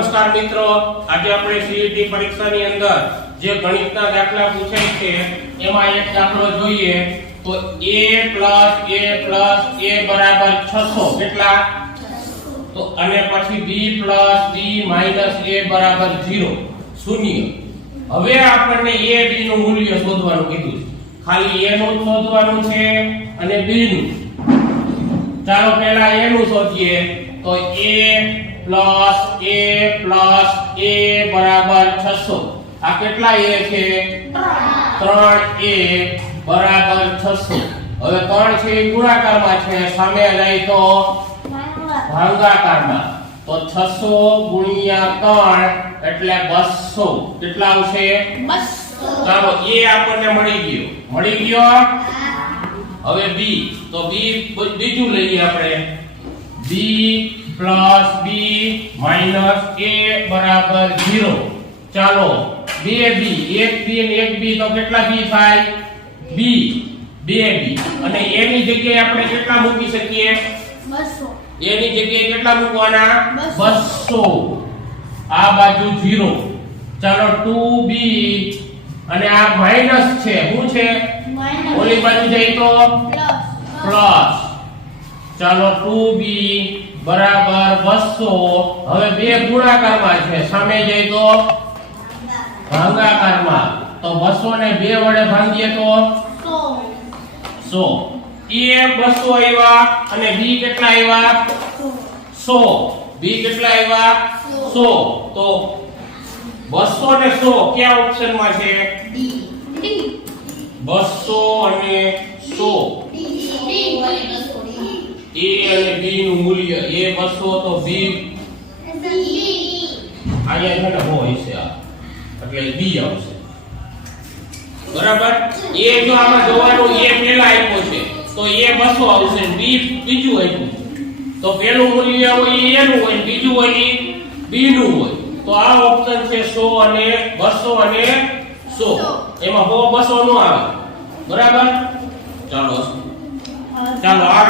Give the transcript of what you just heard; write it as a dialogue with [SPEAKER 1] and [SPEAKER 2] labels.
[SPEAKER 1] નમસ્કાર મિત્રો. આજે આપણે સીઈટી પરીક્ષાની અંદર જે ગણિતના દાખલા પૂછાય છે, એમાં એક દાખલો જોઈએ તો a a a બરાબર 600 કેટલા? તો અને પછી b b a 0 શૂન્ય. હવે આપણને a, b નું મૂલ્ય શોધવાનું કીધું છે. ખાલી a નું શોધવાનું છે અને b નું. ચાલો પહેલા a નું શોધીએ. તો a plus a plus a બરાબર 600 આ કેટલા a છે? 3a બરાબર 600 હવે 3 છે એ ગુણાકારમાં છે સામે જાય તો? ભાગાકારમાં. તો 600 ગુણ્યા 3 એટલે 200 કેટલા આવશે? ચાલો a આપણને મળી ગયો. મળી ગયો? હવે b તો b બીજું લઈએ આપણે. b plus B minus A બરાબર ઝીરો. ચાલો બે બી એક બી અને એક બી તો કેટલા બી થાય? બી બે બી. અને એની ની જગ્યાએ આપણે કેટલા મૂકી શકીએ? એની ની જગ્યાએ કેટલા મૂકવાના?
[SPEAKER 2] બસો.
[SPEAKER 1] આ બાજુ ઝીરો. ચાલો ટુ બી. અને આ માઇનસ છે. શું છે? ઓલી બાજુ જાય તો? પ્લસ. ચાલો 2b બરાબર 200 હવે બે ગુણાકારમાં છે. સામે જઈ તો ભાગાકારમાં. તો 200 ને બે વડે ભાંગીએ તો 100 એ 200 આવ્યા અને b કેટલા આવ્યા 100 b કેટલા આવ્યા 100 તો 200 ને 100 કયા ઓપ્શનમાં છે? 200 અને a અને બી નું મૂલ્ય, એ 200 તો બી અહીંયા ને હોય છે આ. એટલે બી આવશે. બરાબર? એ જો આમાં જોવાનું, એ પહેલા આપ્યો છે. તો એ 200 આવશે બી બીજું આપ્યું. તો પહેલું મૂલ્ય હોય એ a નું હોય બીજું હોય એ બી નું હોય. તો આ ઓપ્શન છે 100 અને 200 અને 100 એમાં 100 200 નો આવે. બરાબર? ચાલો ચાલો આ